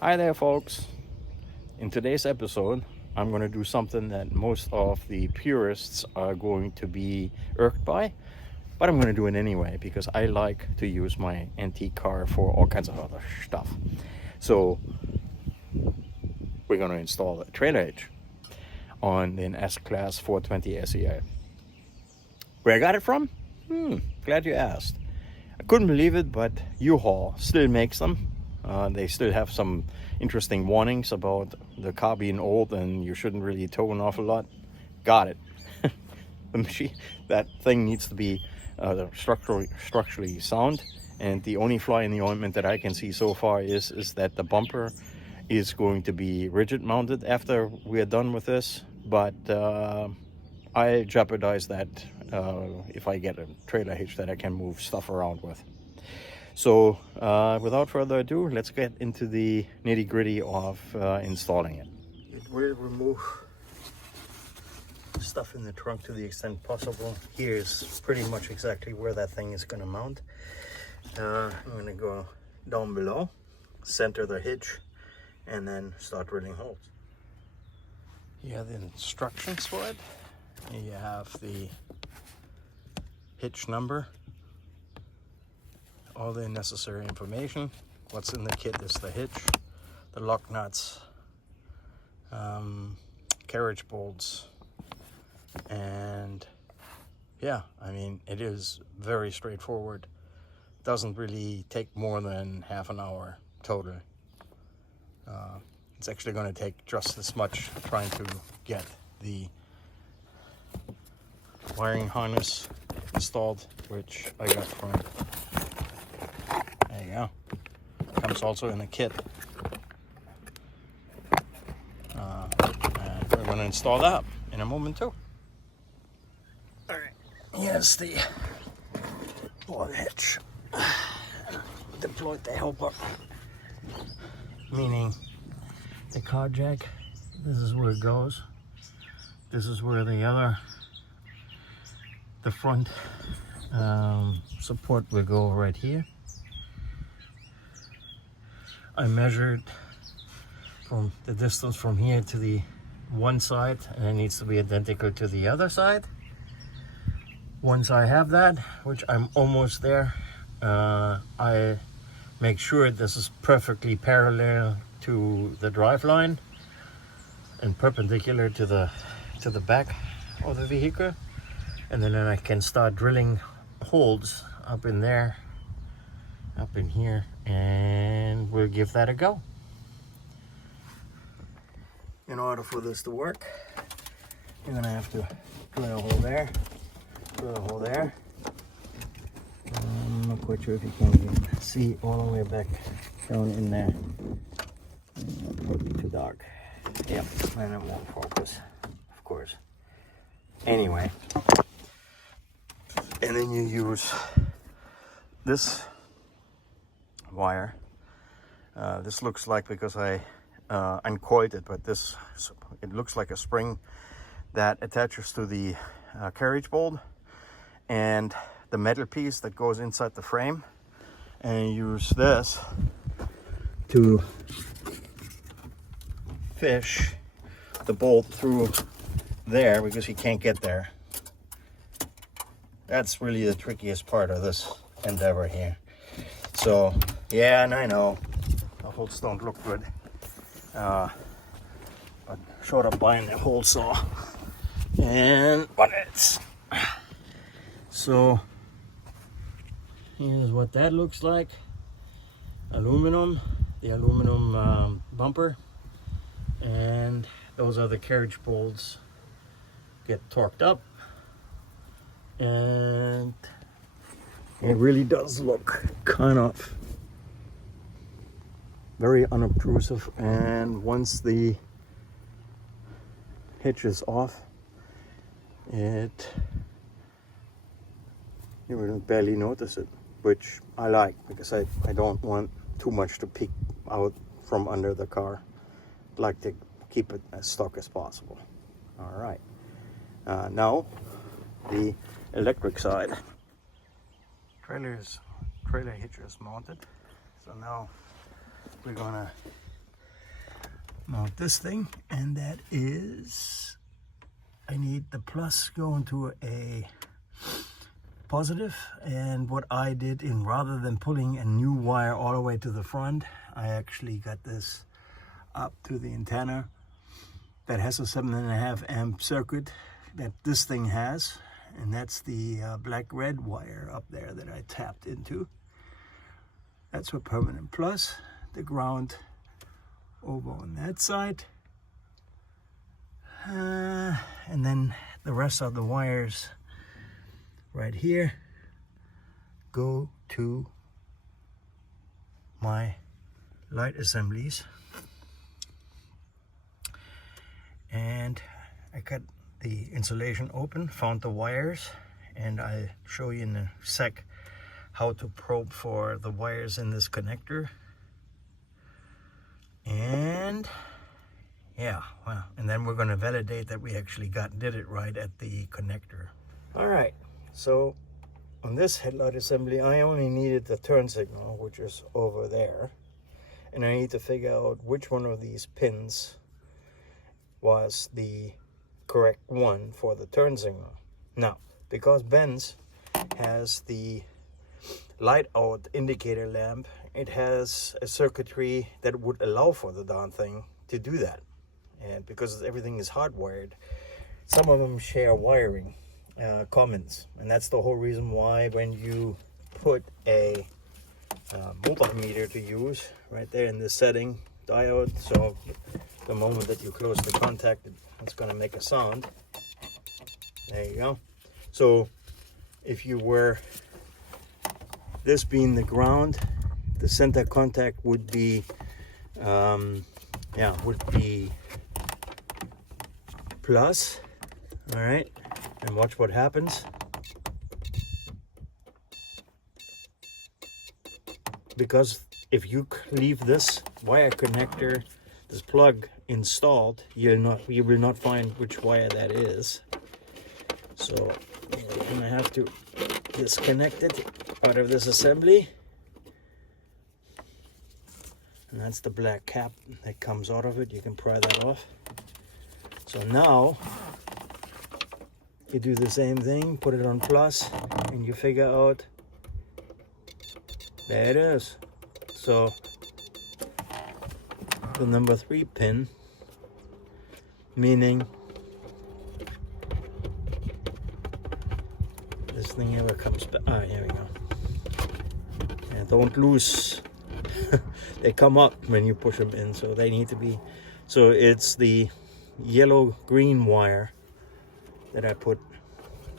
Hi there, folks. In today's episode, I'm going to do something that most of the purists are going to be irked by, but I'm going to do it anyway because I like to use my antique car for all kinds of other stuff. So we're going to install a trailer hitch on an S-Class 420 SEI. Where I got it from? Glad you asked. I couldn't believe it, but U-Haul still makes them. They still have some interesting warnings about the car being old and you shouldn't really tow an awful lot. Got it. The machine, that thing needs to be structurally sound, and the only fly in the ointment that I can see so far is that the bumper is going to be rigid mounted after we are done with this, but I jeopardize that if I get a trailer hitch that I can move stuff around with. So without further ado, let's get into the nitty-gritty of installing it. It will remove stuff in the trunk to the extent possible. Here's pretty much exactly where that thing is going to mount. I'm going to go down below, center the hitch, and then start drilling holes. Here are the instructions for it. Here you have the hitch number, all the necessary information. What's in the kit is the hitch, the lock nuts, carriage bolts, and yeah, I mean, it is very straightforward. Doesn't really take more than half an hour total. It's actually going to take just as much trying to get the wiring harness installed, which I got from, there you go, comes also in the kit. And we're going to install that in a moment too. Alright, here's the ball hitch. Deployed the helper, meaning the car jack, this is where it goes. This is where the front support will go right here. I measured from the distance from here to the one side, and it needs to be identical to the other side. Once I have that, which I'm almost there, I make sure this is perfectly parallel to the drive line and perpendicular to the back of the vehicle, and then I can start drilling holes up in there, up in here, and we'll give that a go. In order for this to work, you're gonna have to drill a hole there, drill a hole there. I'm not quite sure if you can even see all the way back down in there. Probably too dark. Yep, and it won't focus, of course. Anyway, and then you use this wire. This looks like, because I uncoiled it, but it looks like a spring that attaches to the carriage bolt and the metal piece that goes inside the frame, and use this to fish the bolt through there because you can't get there. That's really the trickiest part of this endeavor here. So yeah, and I know the holes don't look good, but short of buying a hole saw, and but it's so. Here's what that looks like. Aluminum, the aluminum bumper, and those are the carriage bolts. Get torqued up, and it really does look kind of very unobtrusive, and once the hitch is off, you will barely notice it, which I like, because I don't want too much to peek out from under the car. I'd like to keep it as stock as possible. All right, now the electric side. Trailer hitch is mounted, so now we're gonna mount this thing, and that is, I need the plus going to a positive. And what I did, in rather than pulling a new wire all the way to the front, I actually got this up to the antenna that has a 7.5 amp circuit that this thing has, and that's the black red wire up there that I tapped into. That's for permanent plus. The ground over on that side, and then the rest of the wires right here go to my light assemblies. And I cut the insulation open, found the wires, and I'll show you in a sec how to probe for the wires in this connector. And yeah, well, and then we're going to validate that we actually did it right at the connector. All right, so on this headlight assembly, I only needed the turn signal, which is over there, and I need to figure out which one of these pins was the correct one for the turn signal. Now, because Benz has the light out indicator lamp, it has a circuitry that would allow for the darn thing to do that. And because everything is hardwired, some of them share wiring commons, and that's the whole reason why when you put a multimeter to use right there in this setting, diode, so the moment that you close the contact, it's going to make a sound. There you go. So if you were, this being the ground, the center contact would be would be plus. All right, and watch what happens. Because if you leave this wire connector, this plug installed, you will not find which wire that is. So you're gonna have to disconnect it out of this assembly, and that's the black cap that comes out of it. You can pry that off. So now you do the same thing, put it on plus, and you figure out, there it is. So the number 3 pin, meaning this thing ever comes back. Ah, here we go. And don't lose. They come up when you push them in, so they need to be. So it's the yellow green wire that I put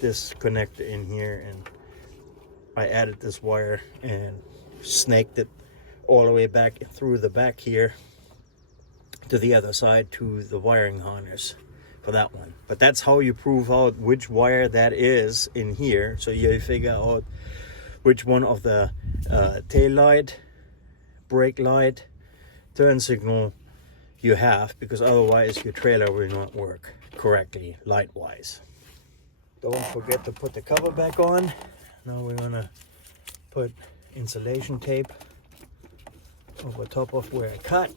this connector in here, and I added this wire and snaked it all the way back through the back here to the other side to the wiring harness for that one. But that's how you prove out which wire that is in here. So you figure out which one of the tail light, brake light, turn signal you have, because otherwise your trailer will not work correctly light wise. Don't forget to put the cover back on. Now we're gonna put insulation tape over top of where I cut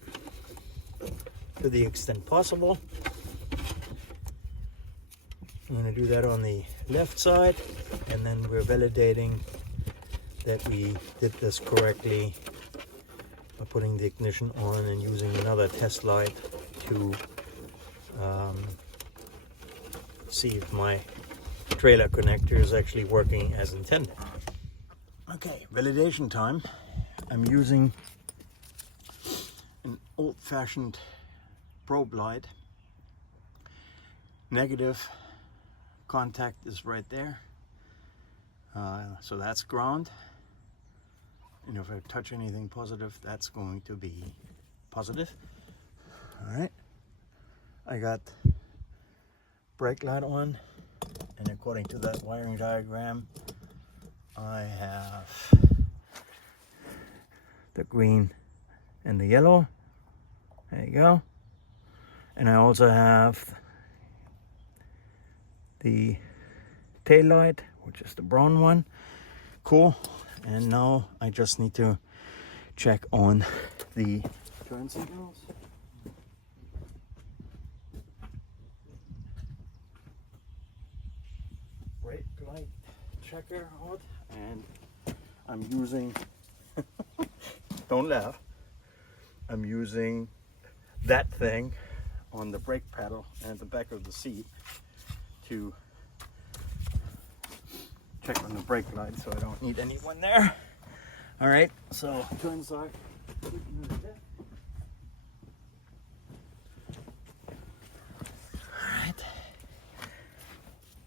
to the extent possible. I'm going to do that on the left side, and then we're validating that we did this correctly by putting the ignition on and using another test light to see if my trailer connector is actually working as intended. Okay, validation time. I'm using an old-fashioned probe light. Negative contact is right there, so that's ground, and if I touch anything positive, that's going to be positive. All right, I got brake light on, and according to that wiring diagram, I have the green and the yellow. There you go. And I also have the tail light, which is the brown one. Cool. And now I just need to check on the turn signals. checker out, and I'm using don't laugh, I'm using that thing on the brake pedal and the back of the seat to check on the brake light, so I don't need anyone there. All right, so go inside. All right,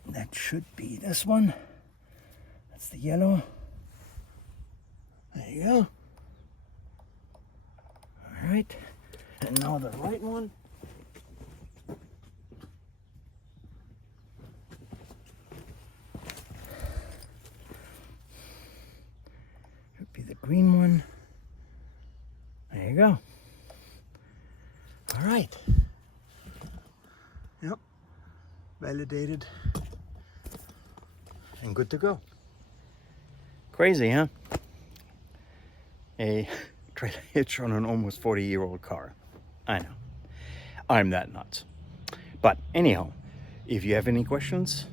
that should be this one. That's the yellow. There you go. All right, and now the right one. Should be the green one. There you go. All right. Yep. Validated and good to go. Crazy, huh? A trailer hitch on an almost 40-year-old car. I know. I'm that nuts. But anyhow, if you have any questions,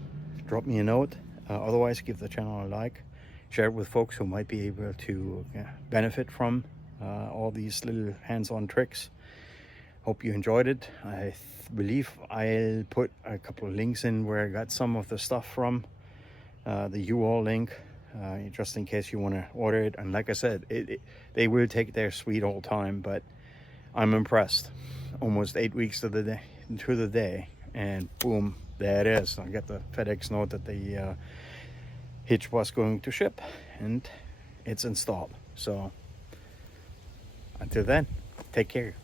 drop me a note. Otherwise, give the channel a like. Share it with folks who might be able to benefit from all these little hands-on tricks. Hope you enjoyed it. I believe I'll put a couple of links in where I got some of the stuff from. The U-Haul link, just in case you want to order it. And like I said, they will take their sweet old time, but I'm impressed. Almost 8 weeks to the day, and boom, there it is. I got the FedEx note that the hitch was going to ship, and it's installed. So until then, take care.